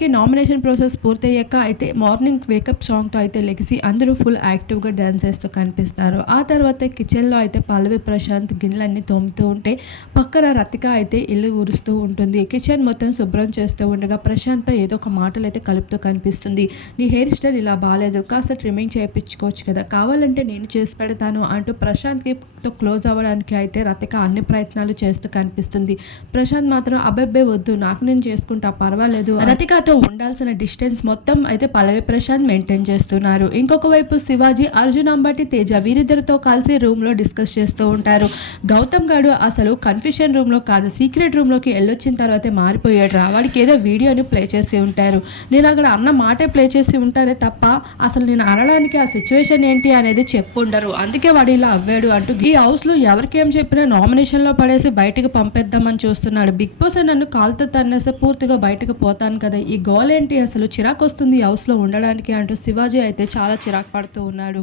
కి nomination process పూర్తయ్యాక అయితే మార్నింగ్ వేకప్ సాంగ్తో అయితే లెగిసి అందరూ ఫుల్ యాక్టివ్గా డ్యాన్స్ చేస్తూ కనిపిస్తారు. ఆ తర్వాత కిచెన్లో అయితే పల్లవి ప్రశాంత్ గిన్నెలన్నీ తోముతూ ఉంటే పక్కన రతిక అయితే ఇల్లు ఊరుస్తూ ఉంటుంది. కిచెన్ మొత్తం శుభ్రం చేస్తూ ఉండగా ప్రశాంత్ ఏదో ఒక మాటలు అయితే కలుపుతూ కనిపిస్తుంది. నీ హెయిర్ స్టైల్ ఇలా బాగాలేదు కాస్త ట్రిమ్మింగ్ చేయించుకోవచ్చు కదా కావాలంటే నేను చేసి పెడతాను అంటూ ప్రశాంత్కి తో క్లోజ్ అవ్వడానికి అయితే రతిక అన్ని ప్రయత్నాలు చేస్తూ కనిపిస్తుంది. ప్రశాంత్ మాత్రం అబ్బాయి వద్దు నాకు నేను చేసుకుంటా పర్వాలేదు రతిక రతికతో ఉండాల్సిన డిస్టెన్స్ మొత్తం అయితే పల్లవి ప్రశాంత్ మెయింటైన్ చేస్తున్నారు. ఇంకొక వైపు శివాజీ అర్జున్ అంబటి తేజ వీరిద్దరితో కలిసి రూమ్లో డిస్కస్ చేస్తూ ఉంటారు. గౌతమ్ గాడు అసలు కన్ఫ్యూషన్ రూమ్లో కాదు సీక్రెట్ రూమ్లోకి వెళ్ళొచ్చిన తర్వాతే మారిపోయాడు. రా వాడికి ఏదో వీడియోని ప్లే చేసి ఉంటారు. నేను అక్కడ అన్న మాటే ప్లే చేసి ఉంటారే తప్ప అసలు నేను అనడానికి ఆ సిచ్యువేషన్ ఏంటి అనేది చెప్పుండరు. అందుకే వాడు ఇలా అవ్వాడు అంటూ ఈ హౌస్లో ఎవరికి ఏం చెప్పినా నామినేషన్లో పడేసి బయటకు పంపేద్దామని చూస్తున్నాడు. బిగ్ బాస్ నన్ను కాలుతో తన్నేస్తే పూర్తిగా బయటకు పోతాను కదా. ఈ గోల్ ఏంటి? అసలు చిరాకు వస్తుంది ఈ హౌస్లో ఉండడానికి అంటూ శివాజీ అయితే చాలా చిరాకు పడుతూ ఉన్నాడు.